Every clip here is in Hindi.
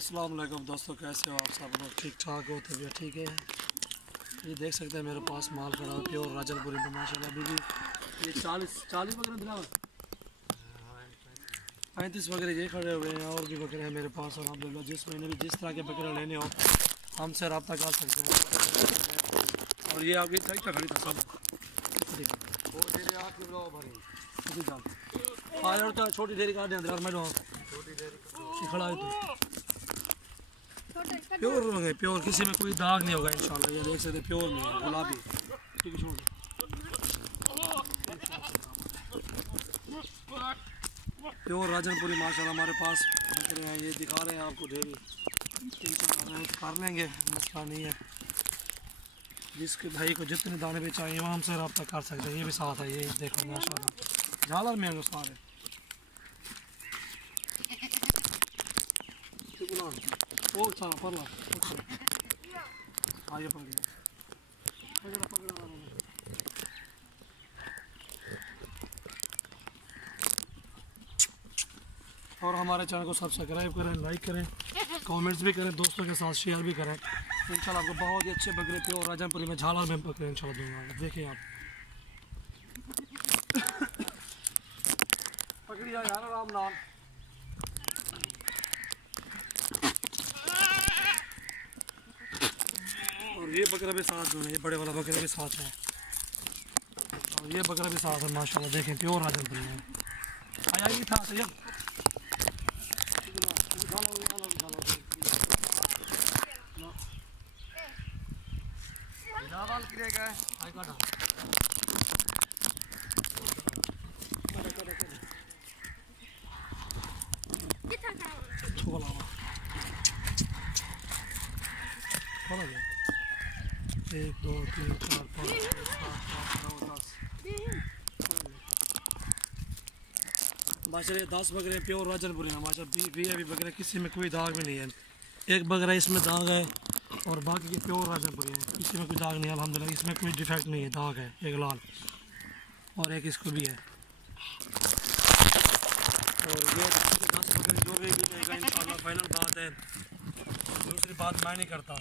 अस्सलाम वालेकुम दोस्तों, कैसे हो आप सब लोग? ठीक ठाक हो? तबीयत ठीक है? ये देख सकते हैं मेरे पास माल खड़ा है प्योर राजनपुरी में माशाल्लाह। अभी भी ये 40 बकरे दिलाओ, 35 बकरे ये खड़े हुए हैं। और भी बकरे हैं मेरे पास अल्हम्दुलिल्लाह। जिस महीने भी जिस तरह के बकरे लेने हो हमसे रब्ता कर सकते हैं। और ये आपकी कई खड़ी था सब छोटी देरी का मैं खड़ा है तो प्योर होंगे, प्योर, किसी में कोई दाग नहीं होगा इंशाल्लाह। ये देख सकते प्योर में गुलाबी। ठीक है, प्योर राजनपुरी माशाल्लाह हमारे पास बकरे हैं। ये दिखा रहे हैं आपको ढेरी, कर लेंगे, मसला नहीं है। जिसके भाई को जितने दाने पे चाहिए वहाँ हमसे रब्ता कर सकते हैं। ये भी साथ है, ये देखो माशाल्लाह झालर में है सारे। वो चला पड़ला आगे पड़ गया। और हमारे चैनल को सब्सक्राइब करें, लाइक करें, कमेंट्स भी करें, दोस्तों के साथ शेयर भी करें। इंशाल्लाह आपको बहुत ही अच्छे बकरे प्योर राजनपुरी में झालर में बकरे इंशाल्लाह दूंगा। देखिए आप पकड़ी यार आराम नाल। और ये बकरा भी साथ जो है, ये बड़े वाला बकरा भी साथ है। और ये बकरा भी साथ है माशाल्लाह। देखें प्योर राजनपुरी है। आया ही था सही। एक दो तीन चार पाँच 6 7 8 9 10 माशाल्लाह 10 बकरे प्योर राजनपुरी है माशाल्लाह। भी अभी बकरे किसी में कोई दाग भी नहीं है। एक बकरा इसमें दाग है और बाकी के प्योर राजनपुरी है, किसी में कोई दाग नहीं है अल्हम्दुलिल्लाह। इसमें कोई डिफेक्ट नहीं है, दाग है एक लाल और एक इसको भी है। और ये 10 बकरे जो भी देगा इंशाल्लाह फाइनल बात है। दूसरी बात मैं नहीं करता,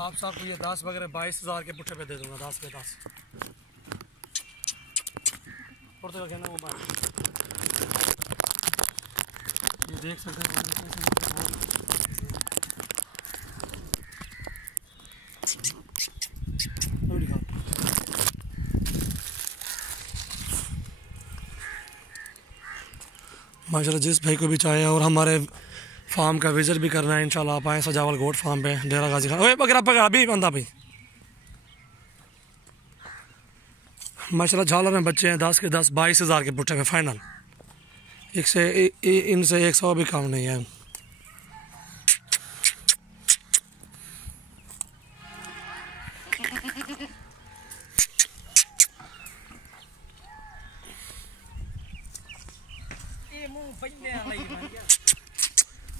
आप सबको ये 10 बकरे 22,000 के पुट्ठे पे दे दूंगा। 10 पे 10 कहना वो बात। ये देख सकते हैं माशाल्लाह। जिस भाई को भी चाहे और हमारे फार्म का विजिट भी करना है इंशाल्लाह आप आए सजावल गोट फार्म पे, डेरा गाजी खान। ओए बकरा पकड़ा भी बंदा भाई माशाल्लाह। झालर में बच्चे हैं 10 के 10 22,000 के पुट्ठे में फाइनल। इनसे 100 भी कम नहीं है।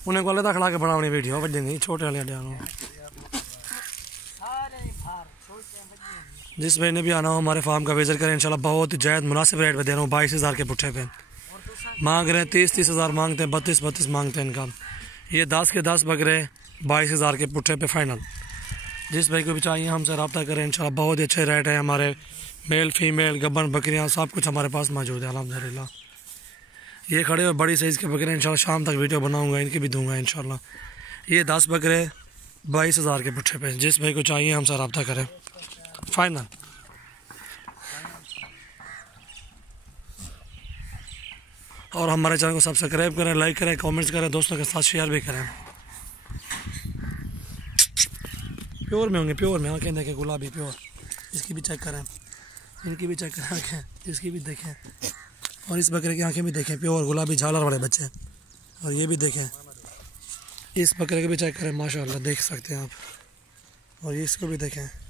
उन्हें को खड़ा के बनानी वीडियो बजे नहीं छोटे वाले अड्डे। जिस भाई ने भी आना हो हमारे फार्म का विजिट करें इंशाल्लाह। बहुत ही जायज़ मुनासिब रेट पे दे रहा हूँ। 22,000 के पुट्ठे पे मांग रहे हैं, 30,000 मांगते हैं, 32,000 मांगते हैं इनका। ये 10 के 10 बकरे 22,000 के पुट्ठे पे फाइनल। जिस भाई को भी चाहिए हमसे रब्ता करें इंशाल्लाह। बहुत ही अच्छे रेट है हमारे। मेल फीमेल गब्बन बकरियाँ सब कुछ हमारे पास मौजूद है अल्हम्दुलिल्लाह। ये खड़े हुए बड़ी साइज़ के बकरे इंशाल्लाह शाम तक वीडियो बनाऊंगा, इनकी भी दूंगा इंशाल्लाह। ये 10 बकरे 22,000 के पुट्ठे पे। जिस भाई को चाहिए हमसे रब्ता करें फाइनल। और हमारे चैनल को सब्सक्राइब करें, लाइक करें, कमेंट्स करें, दोस्तों के साथ शेयर भी करें। प्योर में होंगे, प्योर में आँखें देखें गुलाबी प्योर। इसकी भी चेक करें, इनकी भी चेक करें आँखें, इसकी भी देखें। और इस बकरे की आंखें भी देखें, प्योर गुलाबी झालर वाले बच्चे। और ये भी देखें, इस बकरे के भी चेक करें माशाल्लाह, देख सकते हैं आप। और ये इसको भी देखें।